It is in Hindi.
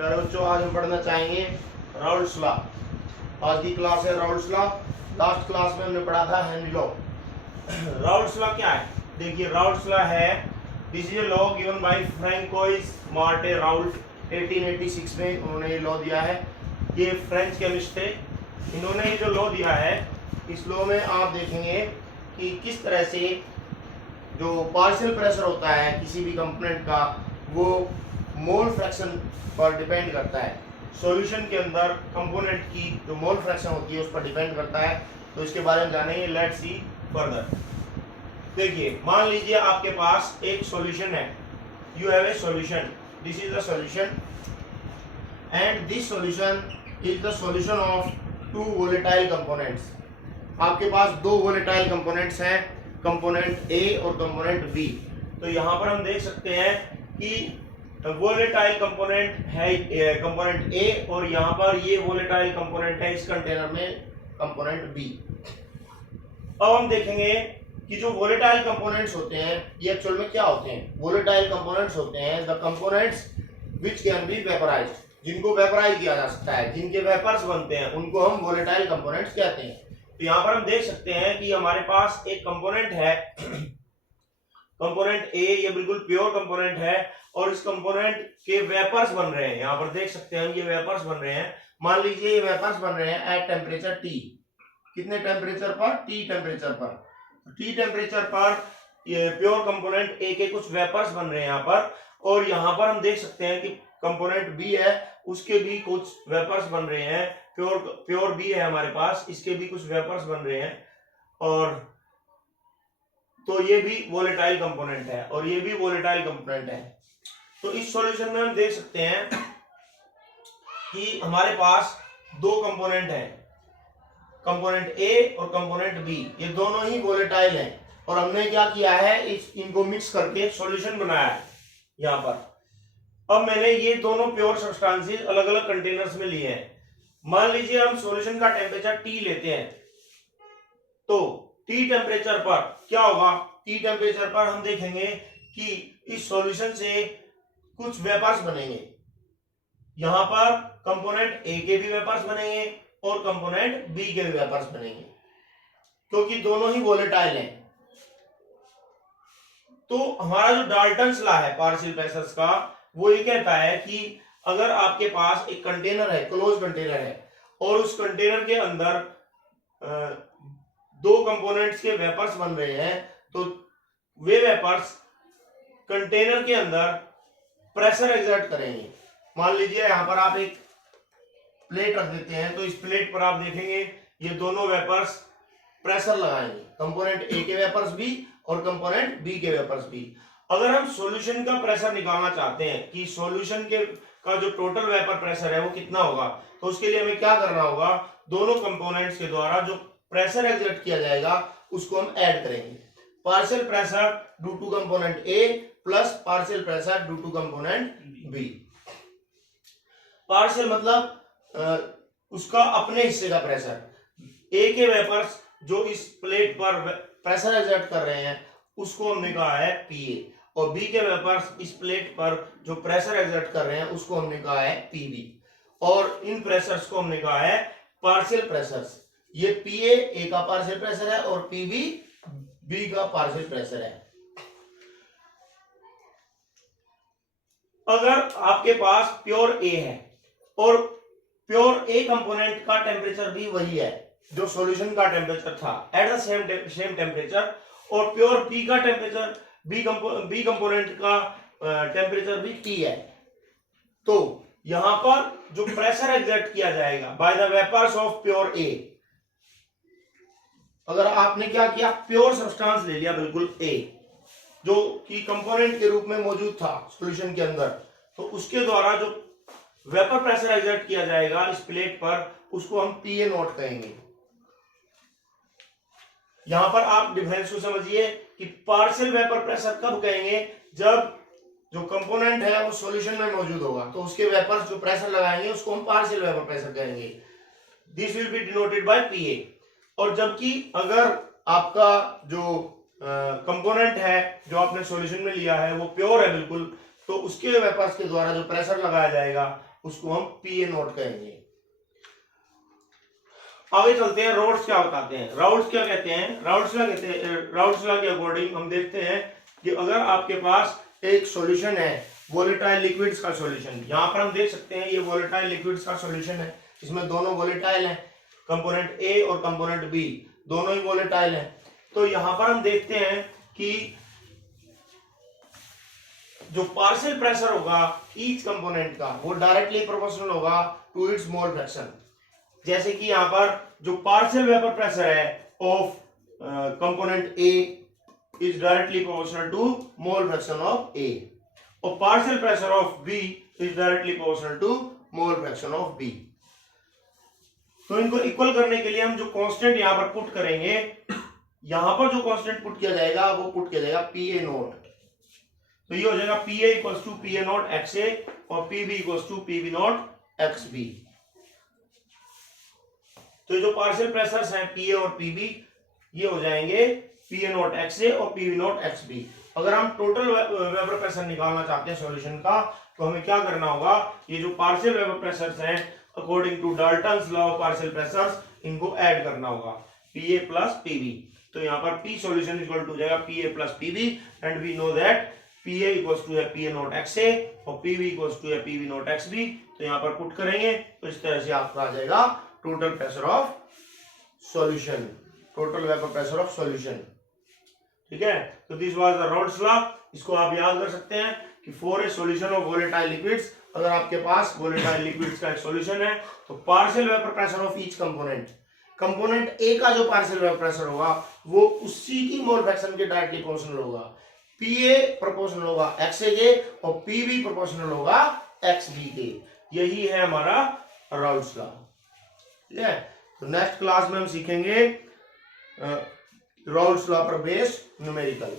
प्यारे बच्चों, आज हम पढ़ना चाहेंगे राउल्ट्स लॉ। आज की क्लास है राउल्ट्स लॉ। लास्ट क्लास में हमने पढ़ा था हेनरी लॉ। राउल्ट्स लॉ क्या है? देखिए, राउल्ट्स लॉ है, this is a law given by Francois Marie Raoult. 1886 में उन्होंने ये लॉ दिया है। ये फ्रेंच केमिस्ट थे। इन्होंने ये जो लॉ दिया है, इस लॉ में आप देखेंगे कि किस तरह से जो पार्शियल प्रेशर होता है किसी भी कंपोनेंट का, वो मोल फ्रैक्शन पर डिपेंड करता है। सॉल्यूशन के अंदर कंपोनेंट की जो मोल फ्रैक्शन होती है उस पर डिपेंड करता है। तो इसके बारे में जानेंगे। Let's see further. देखिए, मान लीजिए आपके पास एक सॉल्यूशन है। You have a solution, this is the solution and this solution is the solution of two volatile components. आपके पास दो वोलेटाइल कंपोनेंट्स हैं, कंपोनेंट ए और कंपोनेंट बी। तो यहां पर हम देख सकते हैं कि वोलेटाइल कंपोनेंट है कंपोनेंट ए, और यहां पर ये वोलेटाइल कंपोनेंट है इस कंटेनर में कंपोनेंट बी। अब हम देखेंगे कि जो वोलेटाइल कंपोनेंट्स होते हैं ये एक्चुअल में क्या होते हैं। वोलेटाइल कंपोनेंट्स होते हैं the components which can be vaporised, जिनको वेपराइज किया जा सकता है, जिनके वेपर्स बनते हैं, उनको हम वोलेटाइल कंपोनेंट्स कहते हैं। तो यहाँ पर हम देख सकते हैं कि हमारे पास एक कंपोनेंट है कंपोनेंट ए, ये बिल्कुल प्योर कंपोनेंट है और इस कंपोनेंट के वेपर्स बन रहे हैं। यहाँ पर देख सकते हैं ये वेपर्स बन रहे हैं। मान लीजिए ये वेपर्स बन रहे हैं एट टेम्परेचर टी। कितने टेम्परेचर पर? टी टेम्परेचर पर। टी टेम्परेचर पर ये प्योर कंपोनेंट ए के कुछ वेपर्स बन रहे हैं यहाँ पर। और यहाँ पर हम देख सकते हैं कि कंपोनेंट बी है, उसके भी कुछ वेपर्स बन रहे हैं। प्योर बी है हमारे पास, इसके भी कुछ वेपर्स बन रहे हैं। और तो ये भी वोलेटाइल कंपोनेंट है और ये भी वोलेटाइल कंपोनेंट है। तो इस सॉल्यूशन में हम देख सकते हैं कि हमारे पास दो कंपोनेंट हैं, कंपोनेंट ए और कंपोनेंट बी। ये दोनों ही वोलेटाइल हैं और हमने क्या किया है, इनको मिक्स करके सॉल्यूशन बनाया है यहाँ पर। अब मैंने ये दोनों प्योर सब्सटेंसेस अलग अलग कंटेनर्स में लिए हैं। मान लीजिए हम सॉल्यूशन का टेम्परेचर टी लेते हैं, तो टी टेम्परेचर पर क्या होगा? टी टेम्परेचर पर हम देखेंगे कि इस सॉल्यूशन से कुछ वेपर्स बनेंगे। यहां पर कंपोनेंट ए के भी वेपर्स बनेंगे और कंपोनेंट बी के भी वेपर्स बनेंगे, क्योंकि दोनों ही वोलेटाइल हैं। तो हमारा जो डाल्टन्स लॉ है पार्शियल प्रेशर्स का, वो ये कहता है कि अगर आपके पास एक कंटेनर है, क्लोज कंटेनर है, और उस कंटेनर के अंदर दो कंपोनेंट्स के वेपर्स बन रहे हैं, तो वे वेपर्स कंटेनर के अंदर प्रेशर एक्सर्ट करेंगे। मान लीजिए यहां पर आप एक प्लेट रख देते हैं, तो इस प्लेट पर आप देखेंगे ये दोनों वेपर्स प्रेशर लगाएंगे, कंपोनेंट ए के वेपर्स भी और कंपोनेंट बी के वेपर्स भी। अगर हम सॉल्यूशन का प्रेशर निकालना चाहते हैं कि सॉल्यूशन के का जो टोटल वेपर प्रेशर है वो कितना होगा, तो उसके लिए हमें क्या करना होगा, दोनों कंपोनेंट्स के द्वारा जो प्रेशर एक्सर्ट किया जाएगा उसको हम ऐड करेंगे। Partial pressure due to component A plus partial pressure due to component B. Partial मतलब उसका अपने हिस्से का प्रेशर। ए के वेपर्स जो इस प्लेट पर प्रेशर एक्सर्ट कर रहे हैं उसको हमने कहा है पीए, और बी के वेपर्स इस प्लेट पर जो प्रेशर एक्सर्ट कर रहे हैं उसको हमने कहा है पीबी। और इन प्रेशर्स को हमने कहा है पार्शियल प्रेशर्स। ये पीए ए का पार्शियल प्रेशर है और पीबी बी का पार्शियल प्रेशर है। अगर आपके पास प्योर ए है और प्योर ए कंपोनेंट का टेम्परेचर भी वही है जो सॉल्यूशन का टेम्परेचर था, एट द सेम टेम्परेचर, और प्योर बी का टेम्परेचर बी कंपोनेंट का टेम्परेचर भी टी है, तो यहां पर जो प्रेशर एक्सर्ट किया जाएगा by the vapours of pure A, अगर आपने क्या किया, प्योर सब्सटेंस ले लिया बिल्कुल ए जो कि कंपोनेंट के रूप में मौजूद था सॉल्यूशन के अंदर, तो उसके द्वारा जो वेपर प्रेशर एक्सर्ट किया जाएगा इस प्लेट पर उसको हम पीए नोट कहेंगे। यहां पर आप डिफरेंस को समझिए कि पार्शियल वेपर प्रेशर कब कहेंगे, जब जो कंपोनेंट है वो सॉल्यूशन में मौजूद होगा, तो उसके वेपर्स जो प्रेशर लगाएंगे उसको हम पार्शियल वेपर प्रेशर कहेंगे। This will be denoted by P A. और जबकि अगर आपका जो कंपोनेंट है जो आपने सॉल्यूशन में लिया है वो प्योर है बिल्कुल, तो उसके वेपर्स के द्वारा जो प्रेशर लगाया जाएगा उसको हम पी ए नोट कहेंगे। आगे चलते हैं, राउल्ट्स क्या बताते हैं। राउल्ट्स क्या कहते हैं? राउल्ट्स लॉ के अकॉर्डिंग हम देखते हैं कि अगर आपके पास एक सॉल्यूशन है वोलेटाइल लिक्विड्स का सॉल्यूशन, यहां पर हम देख सकते हैं ये वोलेटाइल लिक्विड्स का सॉल्यूशन है, इसमें दोनों वोलेटाइल हैं, कंपोनेंट ए और कंपोनेंट बी दोनों ही वोलेटाइल हैं। तो यहां पर हम देखते हैं कि जो पार्शियल प्रेशर होगा ईच कंपोनेंट का वो डायरेक्टली प्रोपोर्शनल होगा टू इट्स मोल फ्रैक्शन। जैसे कि यहां पर जो पार्शियल वेपर प्रेशर है of component A is directly proportional to mole fraction of A, और partial pressure of B is directly proportional to mole fraction of B. तो इनको इक्वल करने के लिए हम जो कांस्टेंट यहां पर पुट करेंगे, यहां पर जो कांस्टेंट पुट किया जाएगा वो पुट किया जाएगा पी ए नोट। तो ये हो जाएगा P A equals to P A note X A और P B equals to P B note X B. तो जो पार्शियल प्रेशर्स हैं पी ए और पी बी ये हो जाएंगे P A note X A और P B note X B. अगर हम टोटल वेपर प्रेशर निकालना चाहते हैं सॉल्यूशन का तो हमें क्या करना होगा, ये जो पार्शियल वेपर प्रेशर्स हैं according to Dalton's law of partial pressures इनको ऐड करना होगा P A plus P B. तो यहाँ पर पी सॉल्यूशन इक्वल टू जाएगा P A plus P B and we know that P A equals to है P A note X A और पी बी इक्वल्स टू है P B note X B. तो यहाँ पर पुट करेंगे तो इस तरह से आपका आ जाएगा total pressure of solution, total vapour pressure of solution. ठीक है, तो this was the Raoult's law. इसको आप याद कर सकते हैं कि for a solution of volatile liquids, अगर आपके पास वोलेटाइल लिक्विड्स का एक सॉल्यूशन है तो partial vapour pressure of each component ए का जो पार्शियल वेपर प्रेशर होगा वो उसी की मोल फ्रैक्शन के डायरेक्टली प्रोपोर्शनल होगा। पी ए प्रोपोर्शनल होगा एक्स ए के और पी बी प्रोपोर्शनल होगा एक्स बी के। यही है हमारा राउल्ट्स लॉ। ठीक है, तो नेक्स्ट क्लास में हम सीखेंगे राउल्ट्स लॉ पर बेस्ड न्यूमेरिकल।